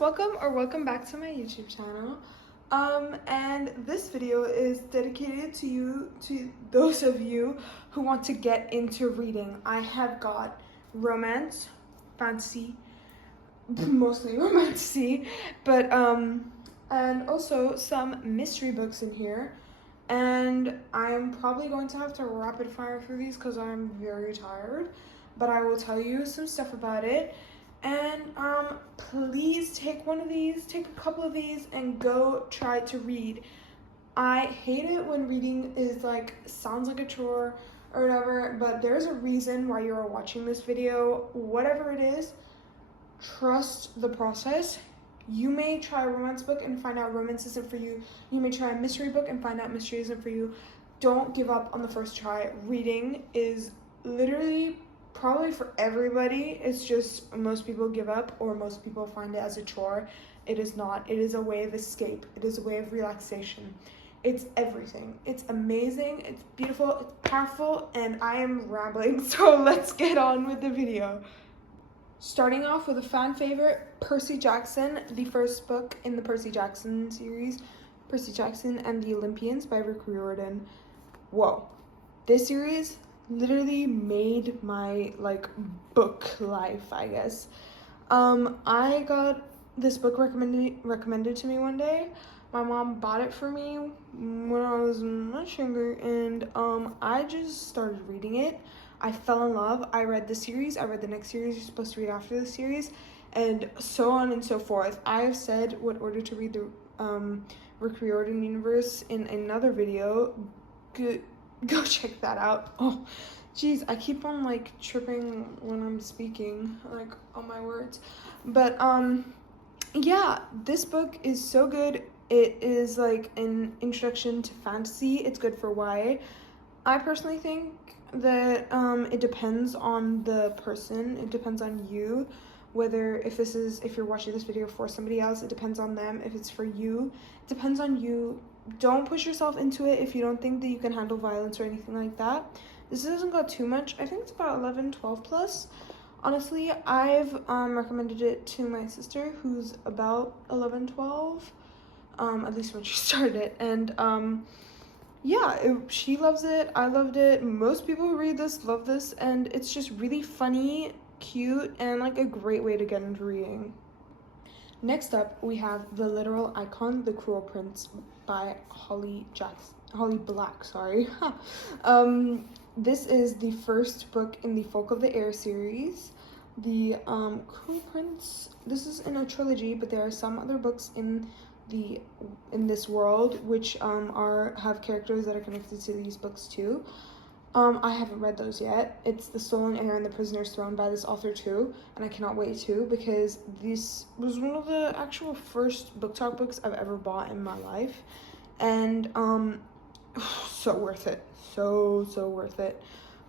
welcome back to my YouTube channel. And this video is dedicated to those of you who want to get into reading. I have got romance, fantasy, mostly romantasy, but and also some mystery books in here. And I'm probably going to have to rapid fire through these because I'm very tired, but I will tell you some stuff about it. And please take a couple of these and go try to read. I hate it when reading is sounds like a chore or whatever, but there's a reason why you're watching this video. Whatever it is, trust the process. You may try a romance book and find out romance isn't for you. You may try a mystery book and find out mystery isn't for you. Don't give up on the first try. Reading is literally probably for everybody. It's just most people give up, or most people find it as a chore. It is not. It is a way of escape. It is a way of relaxation. It's everything. It's amazing. It's beautiful. It's powerful. And I am rambling, so let's get on with the video. Starting off with a fan favorite, Percy Jackson, the first book in the Percy Jackson series, Percy Jackson and the Olympians by Rick Riordan. Whoa. This series literally made my book life, I guess. I got this book recommended to me one day. My mom bought it for me when I was much younger, and I just started reading it. I fell in love. I read the series. I read the next series you're supposed to read after the series, and so on and so forth. I have said what order to read the Rick Riordan universe in another video. Go check that out. Oh, geez, I keep on tripping when I'm speaking, on my words. But yeah, this book is so good. It is an introduction to fantasy. It's good for YA. I personally think that it depends on the person. It depends on you, whether if you're watching this video for somebody else, it depends on them. If it's for you, it depends on you. Don't push yourself into it if you don't think that you can handle violence or anything like that. This hasn't got too much. I think it's about 11, 12 plus. Honestly, I've recommended it to my sister, who's about 11, 12, at least when she started it. And yeah, she loves it. I loved it. Most people who read this love this, and it's just really funny, cute, and a great way to get into reading. Next up, we have The Literal Icon, The Cruel Prince by Holly Black, sorry. This is the first book in the Folk of the Air series. The Cruel Prince, this is in a trilogy, but there are some other books in this world which have characters that are connected to these books too. I haven't read those yet. It's The Stolen Heir and The Prisoner's Throne by this author too, and I cannot wait to, because this was one of the actual first book talk books I've ever bought in my life, and so worth it. So worth it.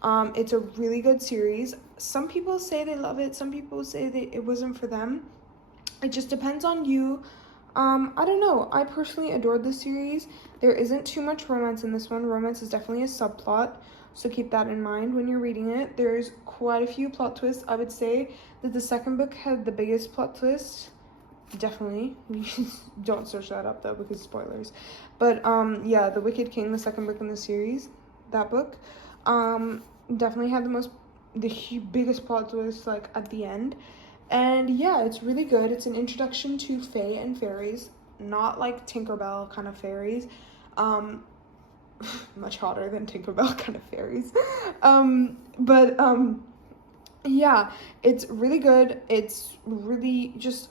It's a really good series. Some people say they love it, some people say that it wasn't for them. It just depends on you. I don't know. I personally adored this series. There isn't too much romance in this one. Romance is definitely a subplot, so keep that in mind when you're reading it. There's quite a few plot twists. I would say that the second book had the biggest plot twist. Definitely. Don't search that up though, because spoilers. But yeah, The Wicked King, the second book in the series, that book, definitely had the biggest plot twist at the end. And yeah, it's really good. It's an introduction to fae and fairies, not like Tinkerbell kind of fairies. Much hotter than Tinkerbell kind of fairies. Yeah, it's really good. It's really just,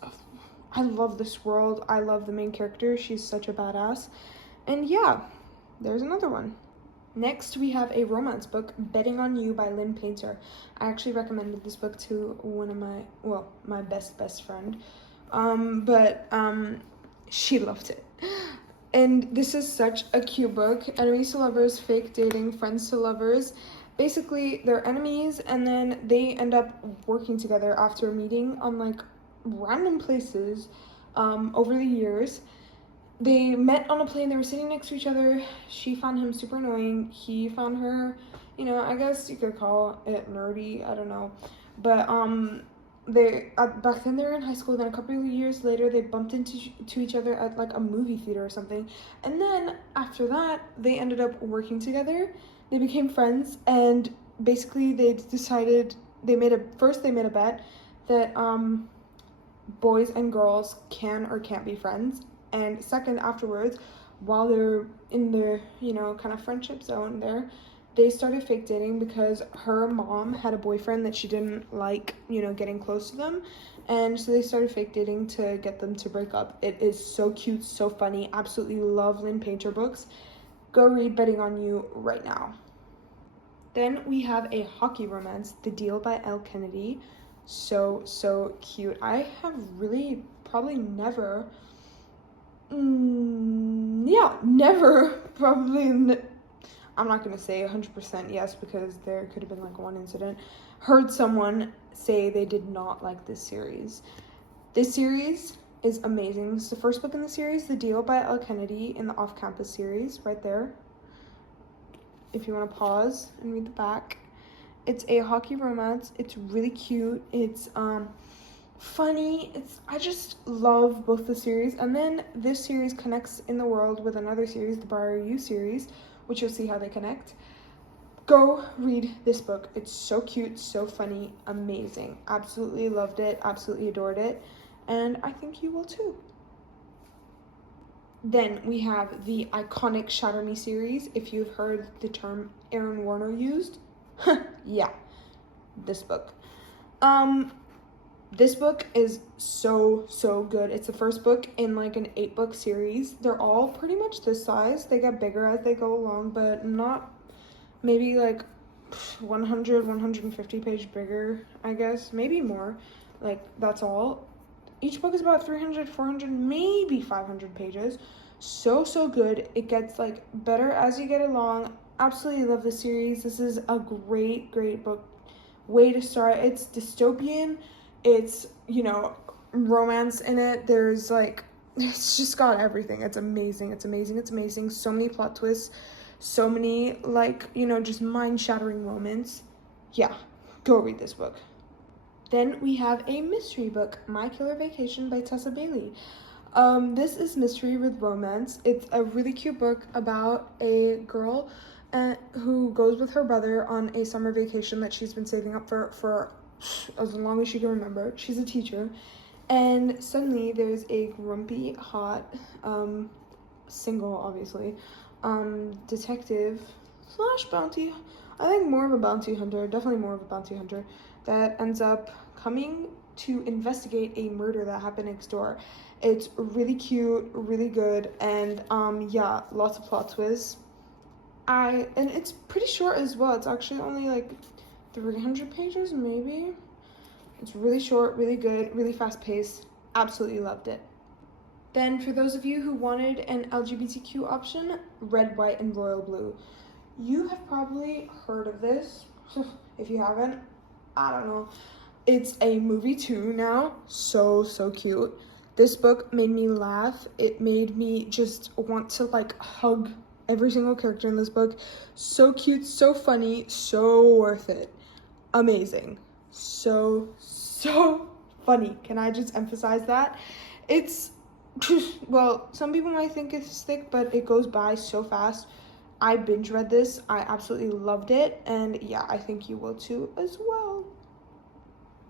I love this world. I love the main character. She's such a badass. And yeah, there's another one. Next, we have a romance book, Betting on You by Lynn Painter. I actually recommended this book to one of my best friend. She loved it. And this is such a cute book. Enemies to lovers, fake dating, friends to lovers. Basically, they're enemies, and then they end up working together after meeting on random places over the years. They met on a plane. They were sitting next to each other. She found him super annoying. He found her, I guess you could call it nerdy. I don't know. But back then they were in high school, then a couple of years later they bumped into each other at like a movie theater or something, and then after that they ended up working together. They became friends, and basically they decided they made a bet that boys and girls can or can't be friends, and second, afterwards, while they're in their kind of friendship zone there, they started fake dating because her mom had a boyfriend that she didn't like, getting close to them. And so they started fake dating to get them to break up. It is so cute, so funny. Absolutely love Lynn Painter books. Go read Betting on You right now. Then we have a hockey romance, The Deal by Elle Kennedy. So, so cute. I have really probably never, I'm not going to say 100% yes, because there could have been like one incident, heard someone say they did not like this series. This series is amazing. This is the first book in the series, The Deal by Elle Kennedy, in the Off-Campus series, right there. If you want to pause and read the back. It's a hockey romance. It's really cute. It's funny. I just love both the series. And then this series connects in the world with another series, the Briar U series, which you'll see how they connect. Go read this book. It's so cute, so funny, amazing. Absolutely loved it, absolutely adored it, and I think you will too. Then we have the iconic Shatter Me series. If you've heard the term Aaron Warner used, yeah, this book. This book is so, so good. It's the first book in like an 8-book series. They're all pretty much this size. They get bigger as they go along, but not maybe like 100, 150 page bigger, I guess. Maybe more. Like, that's all. Each book is about 300, 400, maybe 500 pages. So, so good. It gets like better as you get along. Absolutely love the series. This is a great, great book. Way to start. It's dystopian. It's, romance in it. There's like, it's just got everything. It's amazing. It's amazing. It's amazing. So many plot twists. So many, like, just mind-shattering moments. Yeah, go read this book. Then we have a mystery book, My Killer Vacation by Tessa Bailey. This is mystery with romance. It's a really cute book about a girl who goes with her brother on a summer vacation that she's been saving up for as long as she can remember. She's a teacher, and suddenly there's a grumpy, hot, single, obviously, detective / bounty, I think more of a bounty hunter, definitely more of a bounty hunter, that ends up coming to investigate a murder that happened next door. It's really cute, really good, and yeah, lots of plot twists. And it's pretty short as well. It's actually only like 300 pages, maybe. It's really short, really good, really fast-paced. Absolutely loved it. Then, for those of you who wanted an LGBTQ option, Red, White, and Royal Blue. You have probably heard of this. If you haven't, I don't know. It's a movie too now. So, so cute. This book made me laugh. It made me just want to like hug every single character in this book. So cute, so funny, so worth it. Amazing. So, so funny. Can I just emphasize that? It's, well, some people might think it's thick, but it goes by so fast. I binge read this. I absolutely loved it. And yeah, I think you will too as well.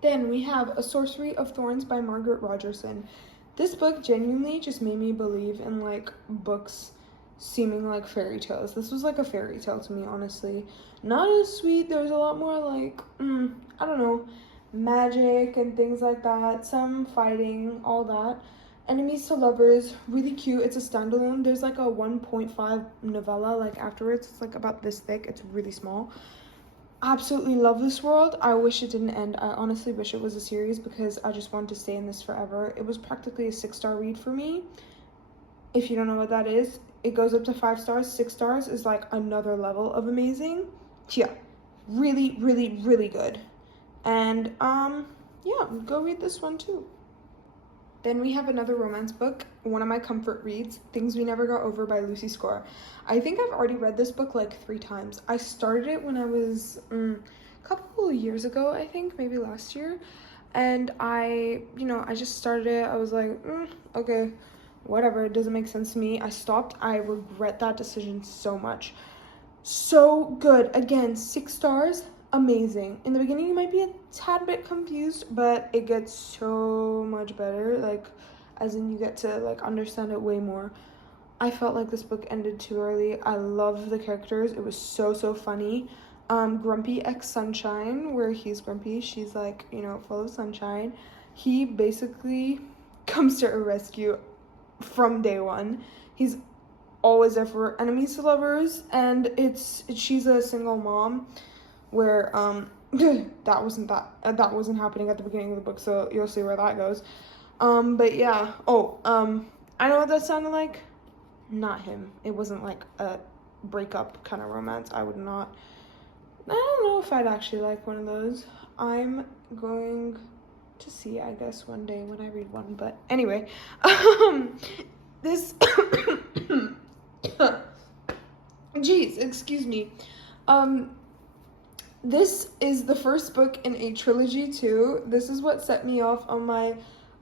Then we have A Sorcery of Thorns by Margaret Rogerson. This book genuinely just made me believe in like books seeming like fairy tales. This was like a fairy tale to me, honestly. Not as sweet. There was a lot more like, I don't know, magic and things like that. Some fighting, all that. Enemies to Lovers, really cute. It's a standalone. There's like a 1.5 novella like afterwards. It's like about this thick. It's really small. Absolutely love this world. I wish it didn't end. I honestly wish it was a series because I just wanted to stay in this forever. It was practically a 6-star read for me. If you don't know what that is, it goes up to 5 stars. 6 stars is like another level of amazing. Yeah, really, really, really good. And yeah, go read this one too. Then we have another romance book, one of my comfort reads, Things We Never Got Over by Lucy Score. I think I've already read this book like 3 times. I started it when I was a couple of years ago, I think, maybe last year. and I just started it. I was like, okay, whatever, it doesn't make sense to me. I stopped. I regret that decision so much. So good. Again, 6 stars. Amazing. In the beginning, you might be a tad bit confused, but it gets so much better. Like, as in you get to like understand it way more. I felt like this book ended too early. I love the characters. It was so funny. Grumpy X Sunshine, where he's grumpy, she's like, full of sunshine. He basically comes to her rescue from day one. He's always there for enemies to lovers, and she's a single mom, where that wasn't happening at the beginning of the book, so you'll see where that goes. But yeah. I know what that sounded like. Not him. It wasn't like a breakup kind of romance. I don't know if I'd actually like one of those. I'm going to see, I guess, one day when I read one. But anyway, this jeez, excuse me. This is the first book in a trilogy too. This is what set me off on my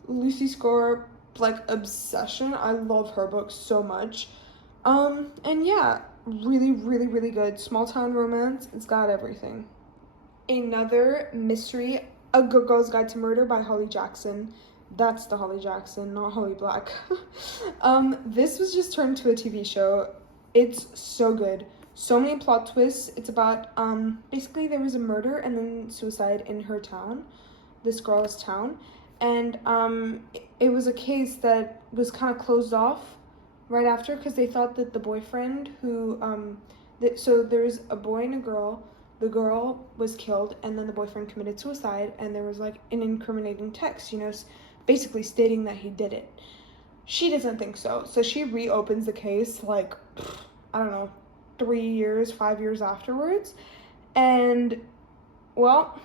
Lucy Score like obsession. I love her books so much. And yeah, really good small town romance. It's got everything. Another mystery, A Good Girl's Guide to Murder by Holly Jackson. That's the Holly Jackson, not Holly Black. This was just turned to a TV show. It's so good. So many plot twists. It's about basically there was a murder and then suicide in her town, this girl's town. And it was a case that was kind of closed off right after, because they thought that the boyfriend who so there's a boy and a girl. The girl was killed, and then the boyfriend committed suicide, and there was like an incriminating text, basically stating that he did it. She doesn't think so, so she reopens the case like, I don't know, 5 years afterwards, and well,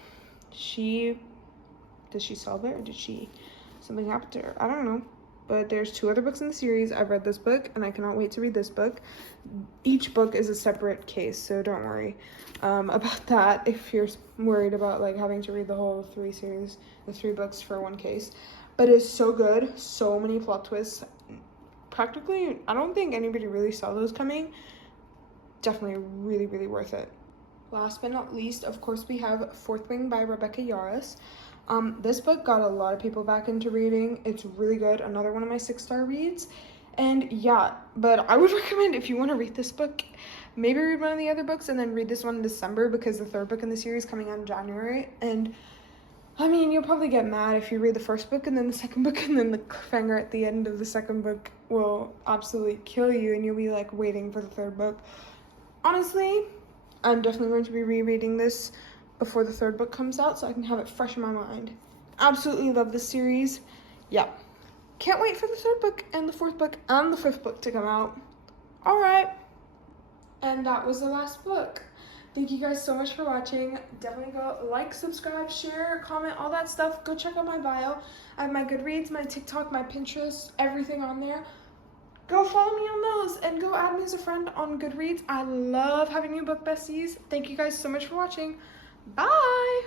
did she solve it, or did something happen to her? I don't know. But there's 2 other books in the series. I've read this book, and I cannot wait to read this book. Each book is a separate case, so don't worry about that if you're worried about like having to read the whole 3 books for one case. But it's so good. So many plot twists. Practically, I don't think anybody really saw those coming. Definitely really worth it. Last but not least, of course, we have Fourth Wing by Rebecca Yarros. This book got a lot of people back into reading. It's really good. Another one of my 6-star reads. And yeah, but I would recommend, if you want to read this book, maybe read one of the other books and then read this one in December, because the 3rd book in the series is coming out in January. And I mean, you'll probably get mad if you read the 1st book and then the 2nd book, and then the cliffhanger at the end of the 2nd book will absolutely kill you, and you'll be like waiting for the 3rd book. Honestly, I'm definitely going to be rereading this before the 3rd book comes out, so I can have it fresh in my mind. Absolutely love this series. Yeah. Can't wait for the 3rd book and the 4th book and the 5th book to come out. Alright. And that was the last book. Thank you guys so much for watching. Definitely go like, subscribe, share, comment, all that stuff. Go check out my bio. I have my Goodreads, my TikTok, my Pinterest, everything on there. Go follow me on those, and go add me as a friend on Goodreads. I love having new book besties. Thank you guys so much for watching. Bye!